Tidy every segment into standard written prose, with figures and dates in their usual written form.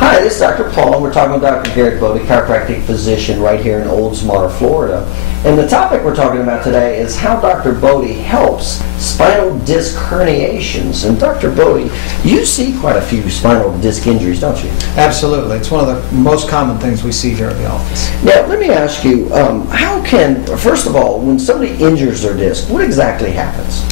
Hi, this is Dr. Paul. We're talking with Dr. Garrett Bode, chiropractic physician right here in Oldsmar, Florida. And the topic we're talking about today is how Dr. Bode helps spinal disc herniations. And Dr. Bode, you see quite a few spinal disc injuries, don't you? Absolutely. It's one of the most common things we see here at the office. Now, let me ask you, first of all, when somebody injures their disc, what exactly happens?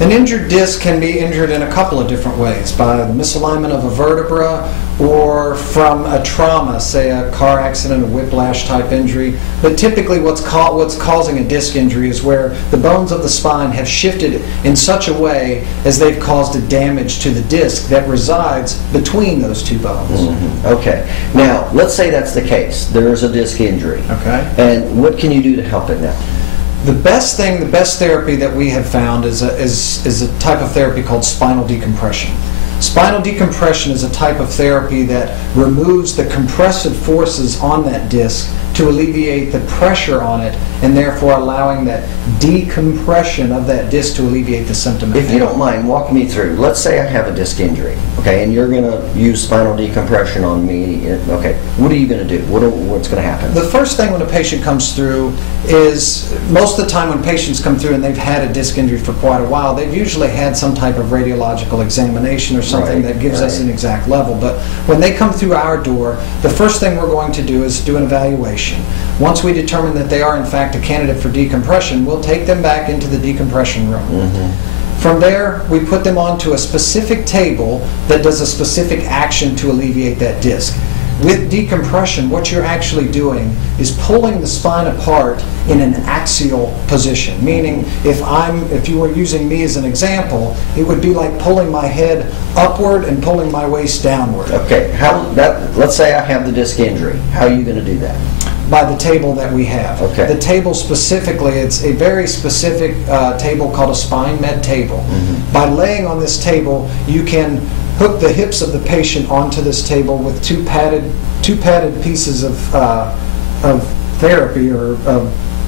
An injured disc can be injured in a couple of different ways, by the misalignment of a vertebra or from a trauma, say a car accident, a whiplash type injury. But typically what's causing a disc injury is where the bones of the spine have shifted in such a way as they've caused a damage to the disc that resides between those two bones. Mm-hmm. Okay. Now, let's say that's the case. There's a disc injury. Okay. And what can you do to help it now? The best therapy that we have found is a type of therapy called spinal decompression. Spinal decompression is a type of therapy that removes the compressive forces on that disc to alleviate the pressure on it, and therefore allowing that decompression of that disc to alleviate the symptom. If you don't mind, walk me through. Let's say I have a disc injury, okay, and you're going to use spinal decompression on me. Okay, what are you going to do? What's going to happen? The first thing when a patient comes through is, most of the time when patients come through and they've had a disc injury for quite a while, they've usually had some type of radiological examination or something that gives us an exact level. But when they come through our door, the first thing we're going to do is do an evaluation. Once we determine that they are in fact a candidate for decompression, we'll take them back into the decompression room. Mm-hmm. From there, we put them onto a specific table that does a specific action to alleviate that disc. With decompression, what you're actually doing is pulling the spine apart in an axial position. Meaning, if you were using me as an example, it would be like pulling my head upward and pulling my waist downward. Okay. Let's say I have the disc injury. How are you going to do that? By the table that we have. Okay. The table specifically, it's a very specific table called a spine med table. Mm-hmm. By laying on this table, you can hook the hips of the patient onto this table with two padded pieces of therapy or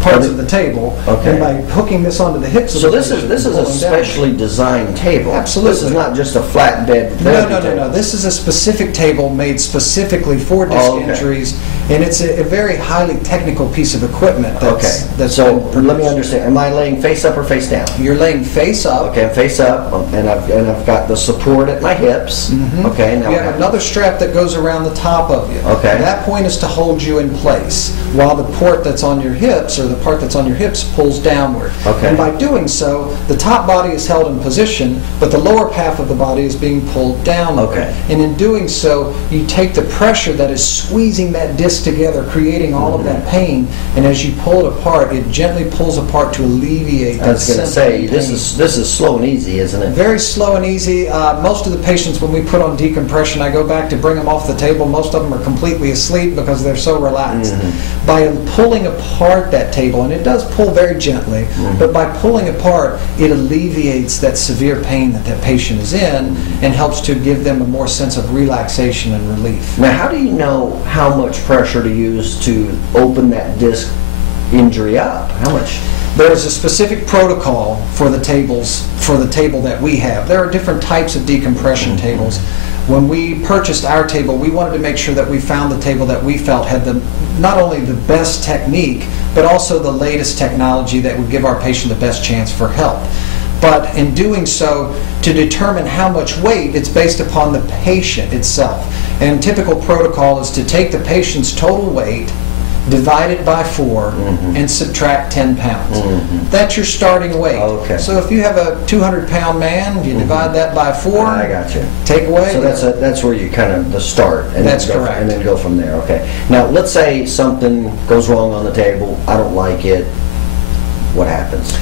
parts of the table. Okay. And by hooking this onto the hips of the patient, this is a specially designed table. Absolutely. This is not just a flatbed therapy. No. This is a specific table made specifically for disc injuries, and it's a very highly technical piece of equipment. So let me understand. Am I laying face up or face down? You're laying face up. Okay, I'm face up, and I've got the support at my hips. Mm-hmm. Okay. Now you have another strap that goes around the top of you. Okay. That point is to hold you in place, while the port that's on your hips, or the part that's on your hips, pulls downward. Okay. And by doing so, the top body is held in position, but the lower half of the body is being pulled downward. Okay. And in doing so, you take the pressure that is squeezing that disc together, creating all of that pain, and as you pull it apart, it gently pulls apart to alleviate that. I was going to say, this is slow and easy, isn't it? Very slow and easy. Most of the patients, when we put on decompression, I go back to bring them off the table. Most of them are completely asleep because they're so relaxed. Mm-hmm. By pulling apart that table, and it does pull very gently, but by pulling apart, it alleviates that severe pain that patient is in, and helps to give them a more sense of relaxation and relief. Now, how do you know how much pressure to use to open that disc injury up? How much? There's a specific protocol for the table that we have. There are different types of decompression tables. When we purchased our table, we wanted to make sure that we found the table that we felt had not only the best technique, but also the latest technology that would give our patient the best chance for help. But in doing so, to determine how much weight, it's based upon the patient itself. And typical protocol is to take the patient's total weight, divide it by 4, and subtract 10 pounds. That's your starting weight. Okay. So if you have a 200-pound man, you divide that by 4. I got you. Take away. So that's where you kind of the start. And that's correct. And then go from there. Okay. Now let's say something goes wrong on the table. I don't like it. What happens?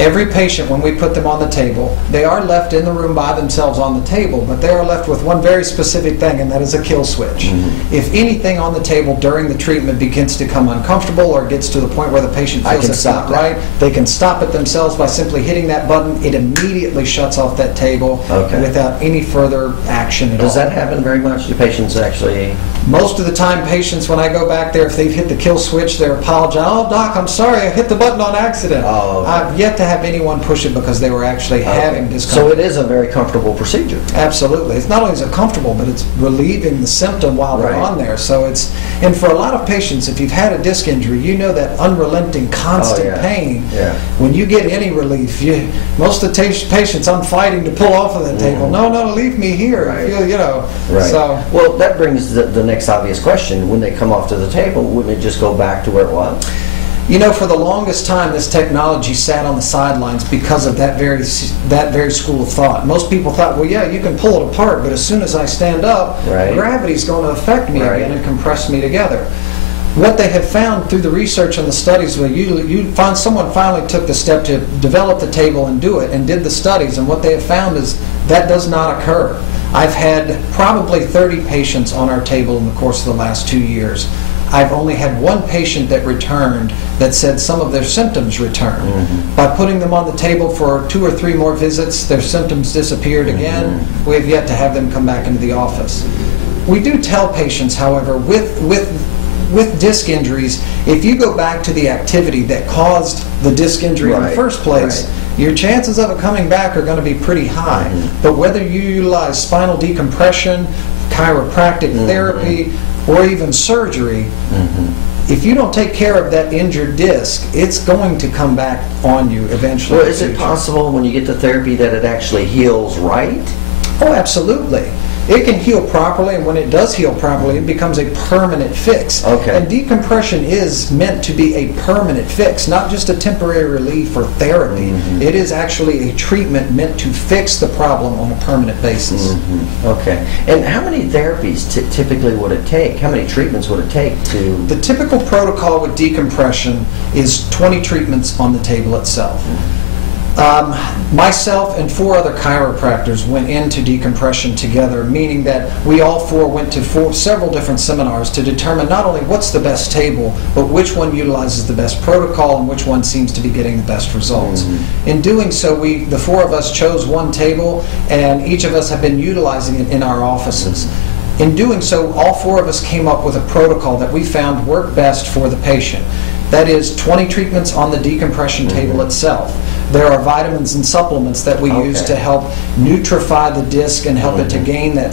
Every patient, when we put them on the table, they are left in the room by themselves on the table, but they are left with one very specific thing, and that is a kill switch. If anything on the table during the treatment begins to become uncomfortable or gets to the point where the patient feels it's not right, they can stop it themselves by simply hitting that button. It immediately shuts off that table without any further action at all. Does that happen very much? Do patients actually... Most of the time, patients, when I go back there, if they've hit the kill switch, they apologize. Oh, doc, I'm sorry, I hit the button on accident. Oh, okay. I've yet to have anyone push it because they were actually having discomfort. So it is a very comfortable procedure. Absolutely. It's not only is it comfortable, but it's relieving the symptom while they're on there. So it's, and for a lot of patients, if you've had a disc injury, you know that unrelenting, constant pain. When you get any relief, most of the patients, I'm fighting to pull off of the table. No, leave me here. So, well, that brings the next obvious question. When they come off to the table, wouldn't it just go back to where it was? For the longest time, this technology sat on the sidelines because of that very school of thought. Most people thought, well, yeah, you can pull it apart, but as soon as I stand up, gravity's going to affect me again and compress me together. What they have found through the research and the studies, where you find someone finally took the step to develop the table and do it, and did the studies, and what they have found is that does not occur. I've had probably 30 patients on our table in the course of the last 2 years. I've only had one patient that returned that said some of their symptoms returned. By putting them on the table for 2 or 3 more visits, their symptoms disappeared again. We have yet to have them come back into the office. We do tell patients, however, with disc injuries, if you go back to the activity that caused the disc injury in the first place, your chances of it coming back are going to be pretty high. But whether you utilize spinal decompression, chiropractic therapy, or even surgery, if you don't take care of that injured disc, it's going to come back on you eventually. Well, is it possible when you get to therapy that it actually heals right? Oh, absolutely. It can heal properly, and when it does heal properly, it becomes a permanent fix. And decompression is meant to be a permanent fix, not just a temporary relief or therapy. It is actually a treatment meant to fix the problem on a permanent basis. And how many therapies typically would it take? How many treatments would it take to... The typical protocol with decompression is 20 treatments on the table itself. Myself and 4 other chiropractors went into decompression together, meaning that we all 4 went to several different seminars to determine not only what's the best table, but which one utilizes the best protocol and which one seems to be getting the best results. In doing so, the 4 of us chose one table, and each of us have been utilizing it in our offices. In doing so, all 4 of us came up with a protocol that we found worked best for the patient. That is 20 treatments on the decompression table itself. There are vitamins and supplements that we use to help nutrify the disc and help it to gain that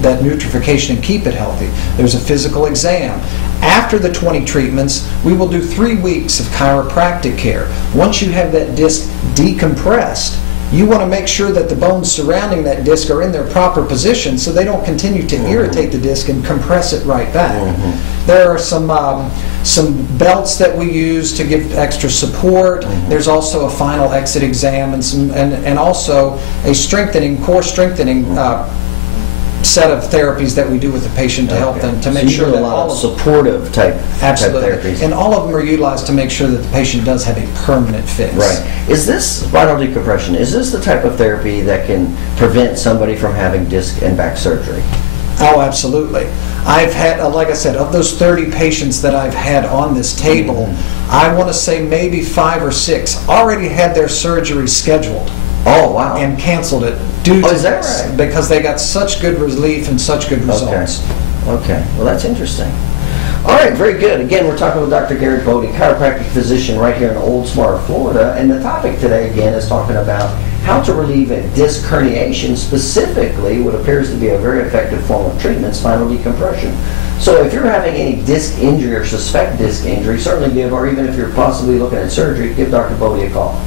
that nutrification and keep it healthy. There's a physical exam. After the 20 treatments, we will do 3 weeks of chiropractic care. Once you have that disc decompressed, you want to make sure that the bones surrounding that disc are in their proper position so they don't continue to irritate the disc and compress it right back. There are some belts that we use to give extra support. There's also a final exit exam and also a core strengthening set of therapies that we do with the patient to help them to make sure that all of supportive type therapies. And all of them are utilized to make sure that the patient does have a permanent fix. Is this spinal decompression, is this the type of therapy that can prevent somebody from having disc and back surgery? Oh, absolutely. I've had, like I said, of those 30 patients that I've had on this table, I want to say maybe 5 or 6 already had their surgery scheduled. Oh, wow. And canceled it due to is that this, right? because they got such good relief and such good results. Okay. Well, that's interesting. All right, very good. Again, we're talking with Dr. Gary Bode, chiropractic physician right here in Oldsmar, Florida. And the topic today, again, is talking about how to relieve a disc herniation, specifically what appears to be a very effective form of treatment, spinal decompression. So if you're having any disc injury or suspect disc injury, certainly give, or even if you're possibly looking at surgery, give Dr. Bode a call.